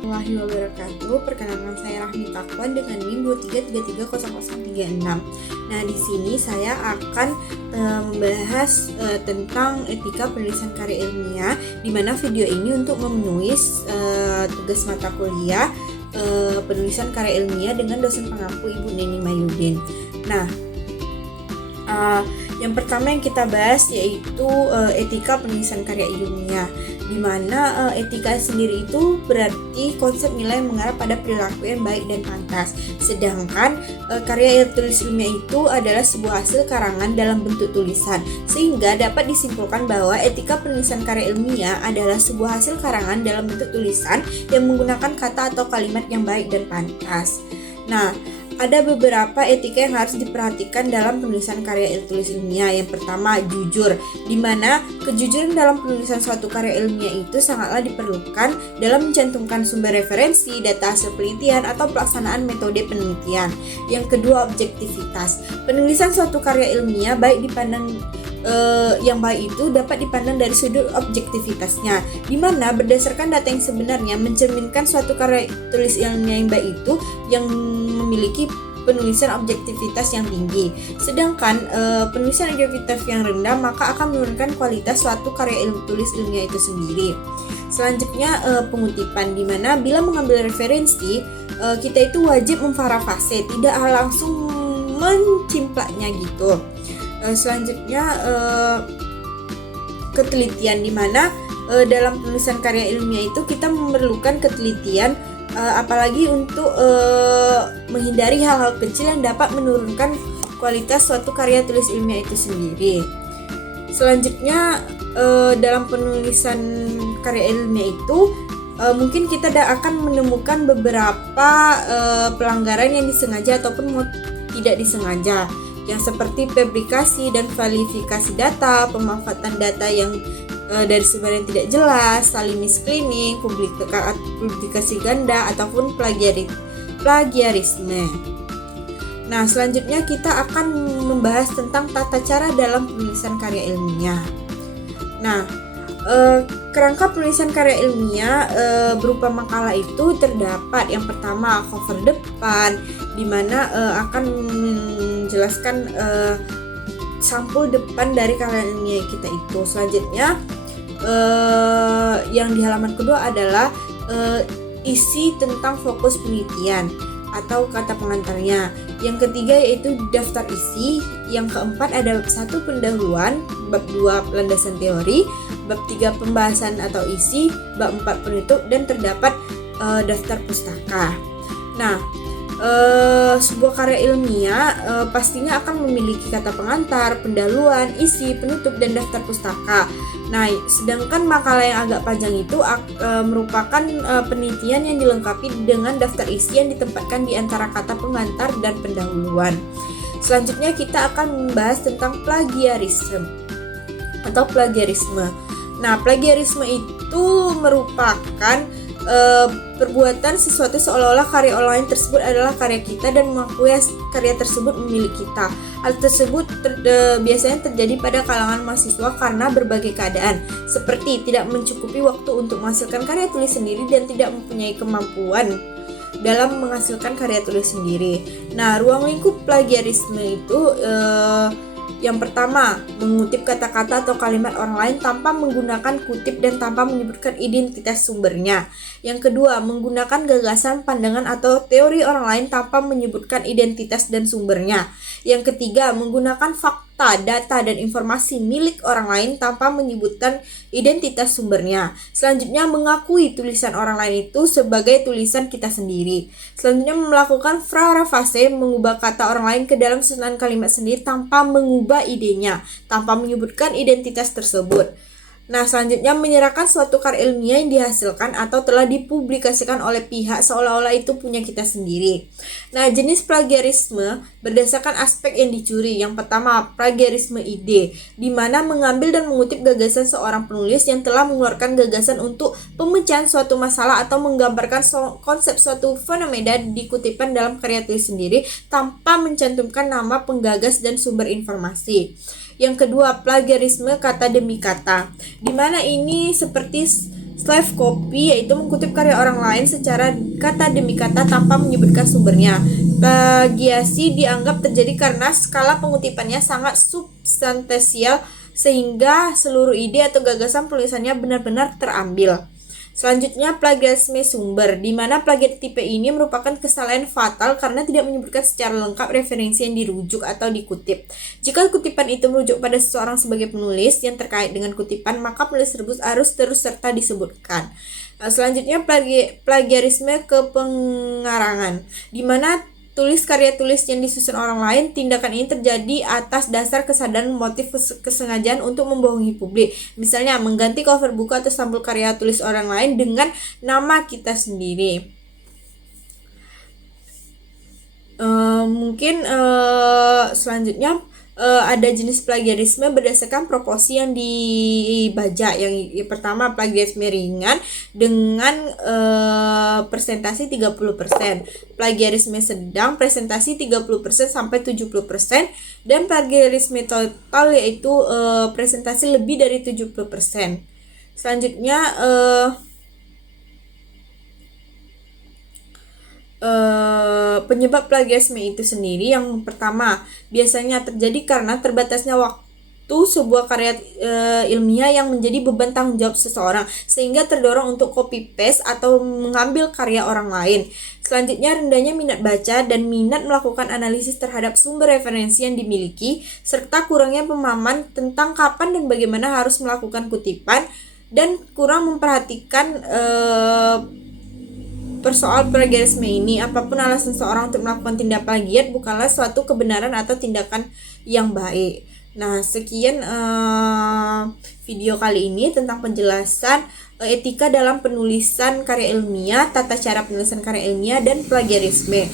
Warahmatullahi wabarakatuh. Perkenalkan saya Rahmi Takwan dengan NIM 23330036. Nah, di sini saya akan membahas tentang etika penulisan karya ilmiah, di mana video ini untuk memenuhi tugas mata kuliah penulisan karya ilmiah dengan dosen pengampu Ibu Neni Mayudin. Nah, yang pertama yang kita bahas yaitu etika penulisan karya ilmiah, di mana etika sendiri itu berarti konsep nilai yang mengarah pada perilaku yang baik dan pantas. Sedangkan karya tulis ilmiah itu adalah sebuah hasil karangan dalam bentuk tulisan, sehingga dapat disimpulkan bahwa etika penulisan karya ilmiah adalah sebuah hasil karangan dalam bentuk tulisan yang menggunakan kata atau kalimat yang baik dan pantas. Nah, ada beberapa etika yang harus diperhatikan dalam penulisan karya tulis ilmiah. Yang pertama, jujur, di mana kejujuran dalam penulisan suatu karya ilmiah itu sangatlah diperlukan dalam mencantumkan sumber referensi, data hasil penelitian, atau pelaksanaan metode penelitian. Yang kedua, objektivitas. Penulisan suatu karya ilmiah baik dipandang yang baik itu dapat dipandang dari sudut objektivitasnya, di mana berdasarkan data yang sebenarnya mencerminkan suatu karya tulis ilmiah yang baik itu yang memiliki penulisan objektivitas yang tinggi. Sedangkan penulisan objektivitas yang rendah maka akan menurunkan kualitas suatu karya tulis ilmiah itu sendiri. Selanjutnya pengutipan, di mana bila mengambil referensi kita itu wajib memparafrase, tidak langsung mencimplaknya gitu. Selanjutnya ketelitian, di mana dalam penulisan karya ilmiah itu kita memerlukan ketelitian, apalagi untuk menghindari hal-hal kecil yang dapat menurunkan kualitas suatu karya tulis ilmiah itu sendiri. Selanjutnya dalam penulisan karya ilmiah itu mungkin kita akan menemukan beberapa pelanggaran yang disengaja ataupun tidak disengaja, yang seperti publikasi dan verifikasi data, pemanfaatan data yang dari sumber yang tidak jelas, saling misclaiming, publikasi ganda, ataupun plagiarisme. Nah, selanjutnya kita akan membahas tentang tata cara dalam penulisan karya ilmiah. Nah, kerangka penulisan karya ilmiah berupa makalah itu terdapat yang pertama cover depan, di mana akan menjelaskan sampul depan dari karya ilmiah kita itu. Selanjutnya yang di halaman kedua adalah isi tentang fokus penelitian atau kata pengantarnya. Yang ketiga yaitu daftar isi. Yang keempat ada bab 1 pendahuluan, bab 2 landasan teori, bab 3 pembahasan atau isi, bab 4 penutup, dan terdapat daftar pustaka. Nah, sebuah karya ilmiah pastinya akan memiliki kata pengantar, pendahuluan, isi, penutup, dan daftar pustaka. Nah, sedangkan makalah yang agak panjang itu merupakan penelitian yang dilengkapi dengan daftar isi yang ditempatkan di antara kata pengantar dan pendahuluan. Selanjutnya kita akan membahas tentang plagiarisme atau plagiarisme. Nah, plagiarisme itu merupakan perbuatan sesuatu seolah-olah karya orang lain tersebut adalah karya kita dan mengakui karya tersebut milik kita. Hal tersebut biasanya terjadi pada kalangan mahasiswa karena berbagai keadaan, seperti tidak mencukupi waktu untuk menghasilkan karya tulis sendiri dan tidak mempunyai kemampuan dalam menghasilkan karya tulis sendiri. Nah, ruang lingkup plagiarisme itu yang pertama, mengutip kata-kata atau kalimat orang lain tanpa menggunakan kutip dan tanpa menyebutkan identitas sumbernya. Yang kedua, menggunakan gagasan, pandangan, atau teori orang lain tanpa menyebutkan identitas dan sumbernya. Yang ketiga, menggunakan fakta, data, dan informasi milik orang lain tanpa menyebutkan identitas sumbernya. Selanjutnya, mengakui tulisan orang lain itu sebagai tulisan kita sendiri. Selanjutnya, melakukan parafrase, mengubah kata orang lain ke dalam susunan kalimat sendiri tanpa mengubah idenya, tanpa menyebutkan identitas tersebut. Nah, selanjutnya menyerahkan suatu karya ilmiah yang dihasilkan atau telah dipublikasikan oleh pihak seolah-olah itu punya kita sendiri. Nah, jenis plagiarisme berdasarkan aspek yang dicuri. Yang pertama, plagiarisme ide, di mana mengambil dan mengutip gagasan seorang penulis yang telah mengeluarkan gagasan untuk pemecahan suatu masalah atau menggambarkan konsep suatu fenomena dikutipkan dalam karya tulis sendiri tanpa mencantumkan nama penggagas dan sumber informasi. Yang kedua, plagiarisme kata demi kata, di mana ini seperti Slave copy yaitu mengutip karya orang lain secara kata demi kata tanpa menyebutkan sumbernya. Plagiasi dianggap terjadi karena skala pengutipannya sangat substansial sehingga seluruh ide atau gagasan penulisannya benar-benar terambil. Selanjutnya, plagiarisme sumber, di mana plagiat tipe ini merupakan kesalahan fatal karena tidak menyebutkan secara lengkap referensi yang dirujuk atau dikutip. Jika kutipan itu merujuk pada seseorang sebagai penulis yang terkait dengan kutipan, maka penulis tersebut harus terus serta disebutkan. Selanjutnya, plagiarisme kepengarangan, di mana tulis karya tulis yang disusun orang lain. Tindakan ini terjadi atas dasar kesadaran motif kesengajaan untuk membohongi publik. Misalnya mengganti cover buku atau sampul karya tulis orang lain dengan nama kita sendiri. Selanjutnya ada jenis plagiarisme berdasarkan proporsi yang dibajak. Yang pertama, plagiarisme ringan dengan presentasi 30%, plagiarisme sedang presentasi 30% sampai 70%, dan plagiarisme total yaitu presentasi lebih dari 70%. Selanjutnya penyebab plagiarisme itu sendiri, yang pertama biasanya terjadi karena terbatasnya waktu sebuah karya ilmiah yang menjadi beban tanggung jawab seseorang sehingga terdorong untuk copy paste atau mengambil karya orang lain. Selanjutnya, rendahnya minat baca dan minat melakukan analisis terhadap sumber referensi yang dimiliki, serta kurangnya pemahaman tentang kapan dan bagaimana harus melakukan kutipan, dan kurang memperhatikan persoal plagiarisme ini. Apapun alasan seorang untuk melakukan tindak plagiat bukanlah suatu kebenaran atau tindakan yang baik. Nah, sekian video kali ini tentang penjelasan etika dalam penulisan karya ilmiah, tata cara penulisan karya ilmiah, dan plagiarisme.